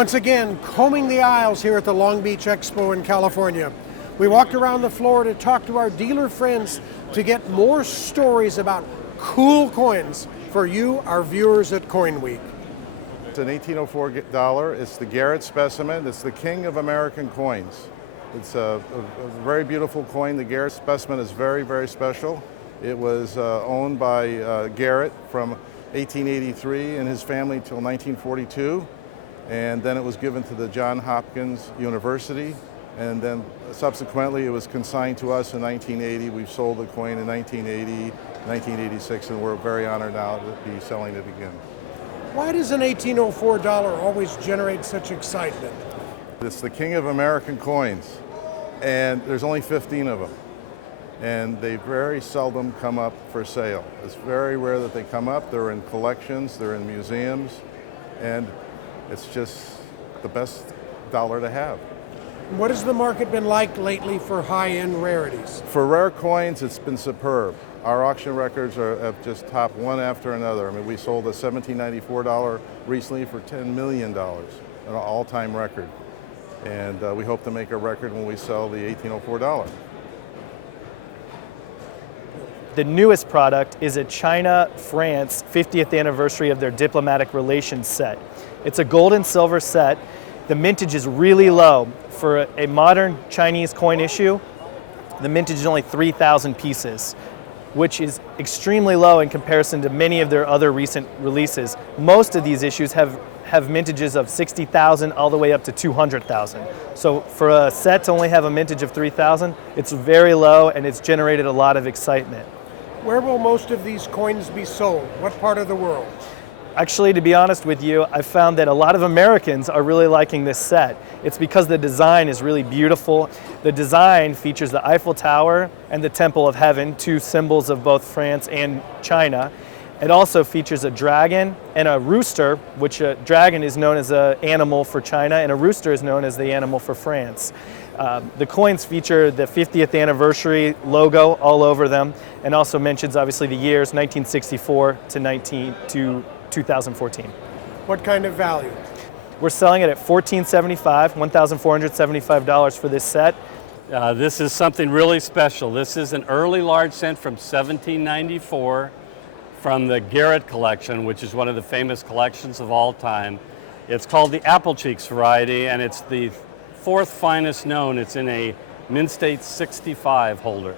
Once again, combing the aisles here at the Long Beach Expo in California. We walked around the floor to talk to our dealer friends to get more stories about cool coins for you, our viewers at CoinWeek. It's an $1804. It's the Garrett Specimen. It's the king of American coins. It's a very beautiful coin. The Garrett Specimen is very, very special. It was owned by Garrett from 1883 and his family till 1942. And then it was given to the Johns Hopkins University. And then subsequently it was consigned to us in 1980. We've sold the coin in 1980, 1986, and we're very honored now to be selling it again. Why does an $1804 always generate such excitement? It's the king of American coins, and there's only 15 of them. And they very seldom come up for sale. It's very rare that they come up. They're in collections, they're in museums, and it's just the best dollar to have. What has the market been like lately for high-end rarities? For rare coins, it's been superb. Our auction records have just topped one after another. I mean, we sold a $1794 recently for $10 million, an all-time record. And we hope to make a record when we sell the $1804. The newest product is a China-France 50th anniversary of their diplomatic relations set. It's a gold and silver set. The mintage is really low. For a modern Chinese coin issue, the mintage is only 3,000 pieces, which is extremely low in comparison to many of their other recent releases. Most of these issues have mintages of 60,000 all the way up to 200,000. So for a set to only have a mintage of 3,000, it's very low and it's generated a lot of excitement. Where will most of these coins be sold? What part of the world? Actually, to be honest with you, I've found that a lot of Americans are really liking this set. It's because the design is really beautiful. The design features the Eiffel Tower and the Temple of Heaven, two symbols of both France and China. It also features a dragon and a rooster, which a dragon is known as an animal for China and a rooster is known as the animal for France. The coins feature the 50th anniversary logo all over them and also mentions obviously the years 1964 to 2014. What kind of value? We're selling it at $1,475, $1,475 for this set. This is something really special. This is an early large cent from 1794 from the Garrett collection, which is one of the famous collections of all time. It's called the Apple Cheeks variety, and it's the fourth finest known. It's in a Mint State 65 holder.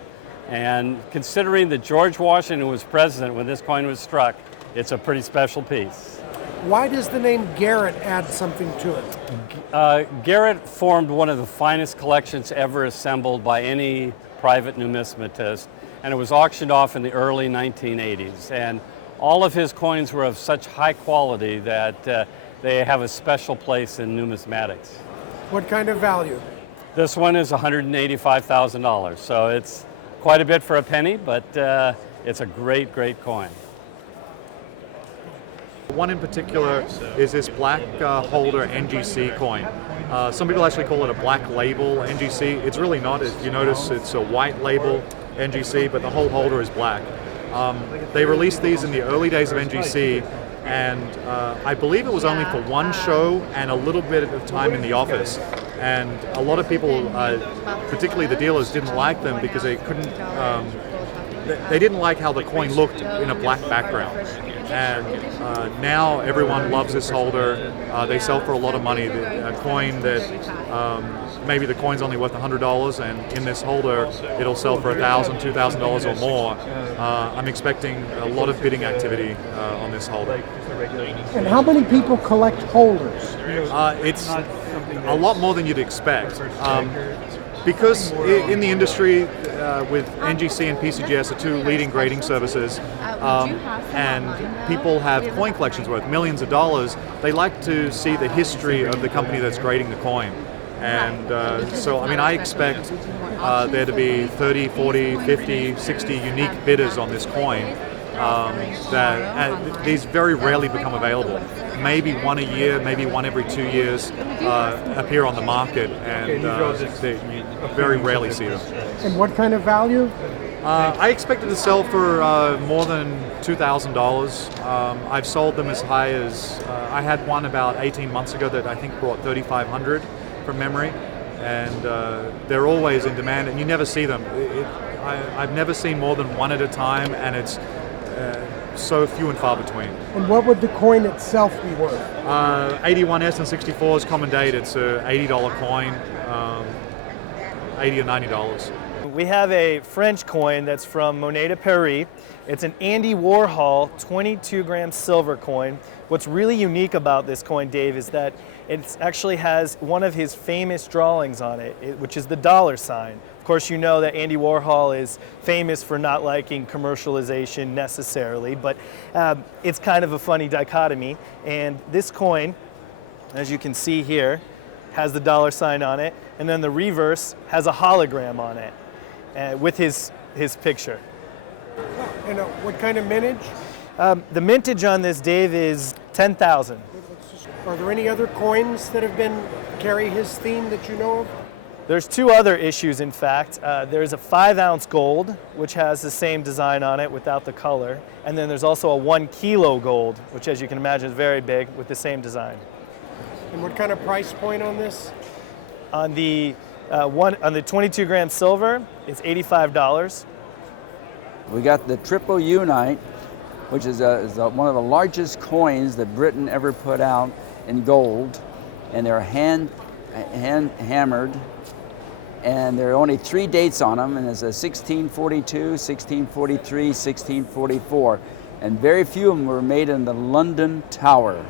And considering that George Washington was president when this coin was struck, it's a pretty special piece. Why does the name Garrett add something to it? Garrett formed one of the finest collections ever assembled by any private numismatist, and it was auctioned off in the early 1980s. And all of his coins were of such high quality that they have a special place in numismatics. What kind of value? This one is $185,000, so it's quite a bit for a penny, but it's a great, great coin. One in particular is this black holder NGC coin. Some people actually call it a black label NGC. It's really not. If you notice, it's a white label NGC, but the whole holder is black. They released these in the early days of NGC, and I believe it was only for one show and a little bit of time in the office. And a lot of people, particularly the dealers, didn't like them because they couldn't. They didn't like how the coin looked in a black background. And now everyone loves this holder. They sell for a lot of money. A coin that maybe the coin's only worth $100, and in this holder it'll sell for $1,000, $2,000 or more. I'm expecting a lot of bidding activity on this holder. And how many people collect holders? It's a lot more than you'd expect. Because in the industry, with NGC and PCGS are two leading grading services, and people have coin collections worth millions of dollars, they like to see the history of the company that's grading the coin. And so, I mean, I expect there to be 30, 40, 50, 60 unique bidders on this coin. These very rarely become available. Maybe one a year, maybe one every 2 years appear on the market, and they very rarely see them. And what kind of value? I expected to sell for more than $2,000. I've sold them as high as, I had one about 18 months ago that I think brought 3,500 from memory, and they're always in demand, and you never see them. I've never seen more than one at a time, and it's so few and far between. And what would the coin itself be worth? 81S and 64 is common date. It's a $80 coin, $80 or $90. We have a French coin that's from Monet de Paris. It's an Andy Warhol 22-gram silver coin. What's really unique about this coin, Dave, is that it actually has one of his famous drawings on it, which is the dollar sign. Of course, you know that Andy Warhol is famous for not liking commercialization necessarily, but it's kind of a funny dichotomy. And this coin, as you can see here, has the dollar sign on it, and then the reverse has a hologram on it with his picture. And what kind of mintage? The mintage on this, Dave, is 10,000. Are there any other coins that have been carry his theme that you know of? There's two other issues, in fact. There's a 5-ounce gold, which has the same design on it without the color. And then there's also a 1 kilo gold, which, as you can imagine, is very big with the same design. And what kind of price point on this? On the 22-gram silver, it's $85. We got the triple unite, which is one of the largest coins that Britain ever put out in gold, and they're hand hammered, and there are only 3 dates on them, and it's a 1642, 1643, 1644, and very few of them were made in the London Tower.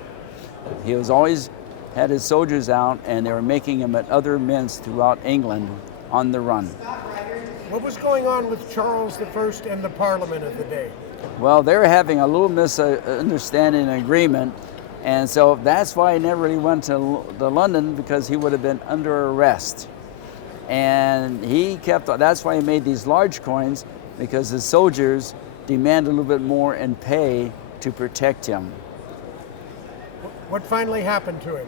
He was always had his soldiers out, and they were making them at other mints throughout England on the run. What was going on with Charles I and the Parliament of the day? Well, they were having a little misunderstanding and agreement, and so that's why he never really went to London, because he would have been under arrest. And he kept, that's why he made these large coins, because his soldiers demand a little bit more in pay to protect him. What finally happened to him?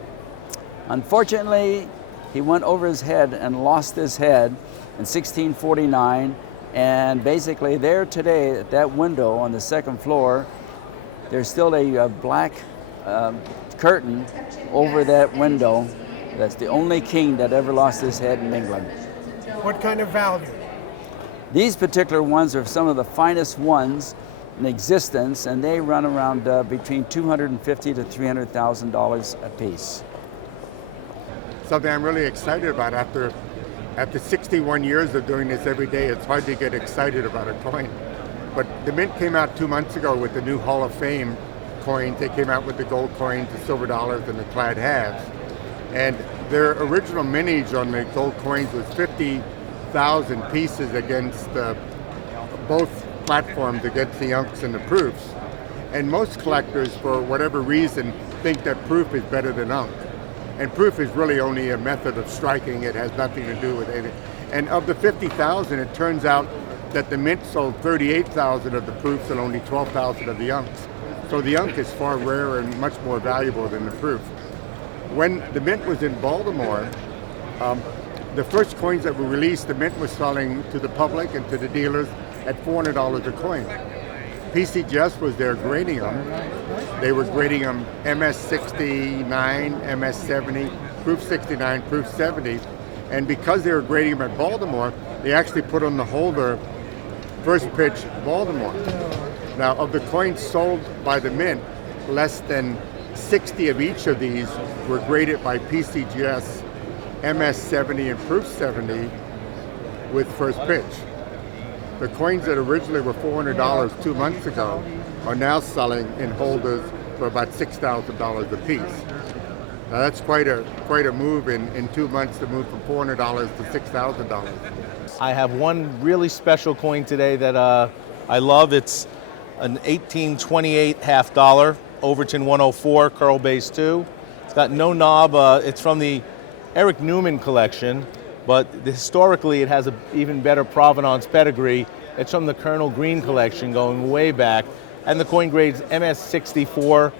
Unfortunately, he went over his head and lost his head in 1649, and basically there today at that window on the second floor, there's still a black curtain over that window. That's the only king that ever lost his head in England. What kind of value? These particular ones are some of the finest ones in existence, and they run around between $250,000 to $300,000 a piece. Something I'm really excited about. After 61 years of doing this every day, it's hard to get excited about a coin. But the Mint came out 2 months ago with the new Hall of Fame coins. They came out with the gold coins, the silver dollars, and the clad halves. And their original mintage on the gold coins was 50,000 pieces against both platforms, against the unks and the proofs. And most collectors, for whatever reason, think that proof is better than unk. And proof is really only a method of striking. It has nothing to do with anything. And of the 50,000, it turns out that the Mint sold 38,000 of the proofs and only 12,000 of the unks. So the unk is far rarer and much more valuable than the proof. When the Mint was in Baltimore, the first coins that were released, the Mint was selling to the public and to the dealers at $400 a coin. PCGS was there grading them. They were grading them MS69, MS70, Proof 69, Proof 70. And because they were grading them at Baltimore, they actually put on the holder, first pitch, Baltimore. Now, of the coins sold by the Mint, less than 60 of each of these were graded by PCGS MS70 and Proof 70 with first pitch. The coins that originally were $400 2 months ago are now selling in holders for about $6,000 a piece. Now that's quite a move in 2 months to move from $400 to $6,000. I have one really special coin today that I love. It's an 1828 half dollar, Overton 104, Curl Base 2. It's got no knob. It's from the Eric Newman collection, but historically it has an even better provenance pedigree. It's from the Colonel Green collection going way back, and the coin grades MS64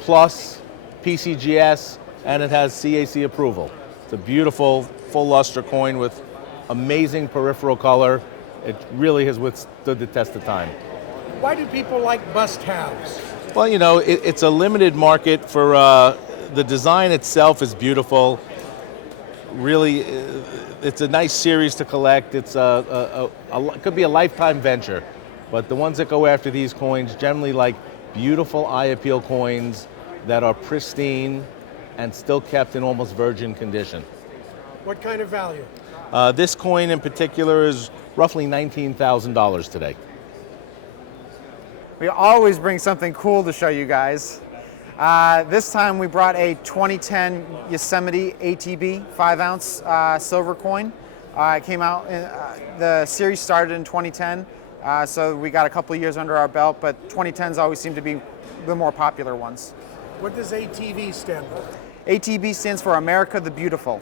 plus PCGS, and it has CAC approval. It's a beautiful full luster coin with amazing peripheral color, It really has withstood the test of time. Why do people like must-haves? Well, you know, it's a limited market for the design itself is beautiful. Really, it's a nice series to collect. It's it could be a lifetime venture, but the ones that go after these coins generally like beautiful eye appeal coins that are pristine and still kept in almost virgin condition. What kind of value? This coin in particular is roughly $19,000 today. We always bring something cool to show you guys. This time we brought a 2010 Yosemite ATB 5-ounce silver coin. It came out, the series started in 2010, so we got a couple of years under our belt, but 2010s always seem to be the more popular ones. What does ATV stand for? ATB stands for America the Beautiful.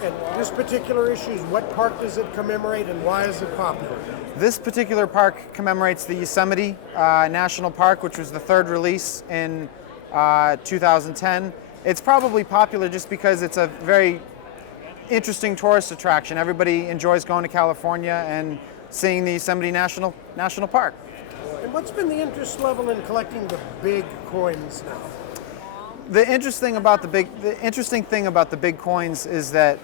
And this particular issue, what park does it commemorate and why is it popular? This particular park commemorates the Yosemite National Park, which was the third release in 2010. It's probably popular just because it's a very interesting tourist attraction. Everybody enjoys going to California and seeing the Yosemite National Park. And what's been the interest level in collecting the big coins now? The interesting thing about the big coins is that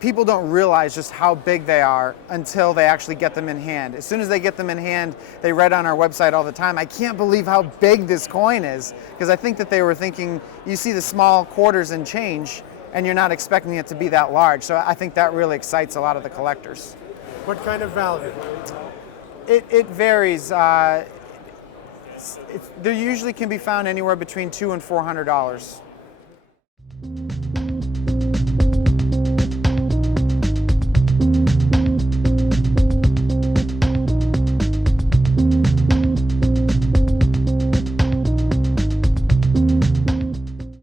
people don't realize just how big they are until they actually get them in hand. As soon as they get them in hand, they read on our website all the time, I can't believe how big this coin is, because I think that they were thinking, you see the small quarters and change, and you're not expecting it to be that large. So I think that really excites a lot of the collectors. What kind of value? It varies. They usually can be found anywhere between $200 and $400.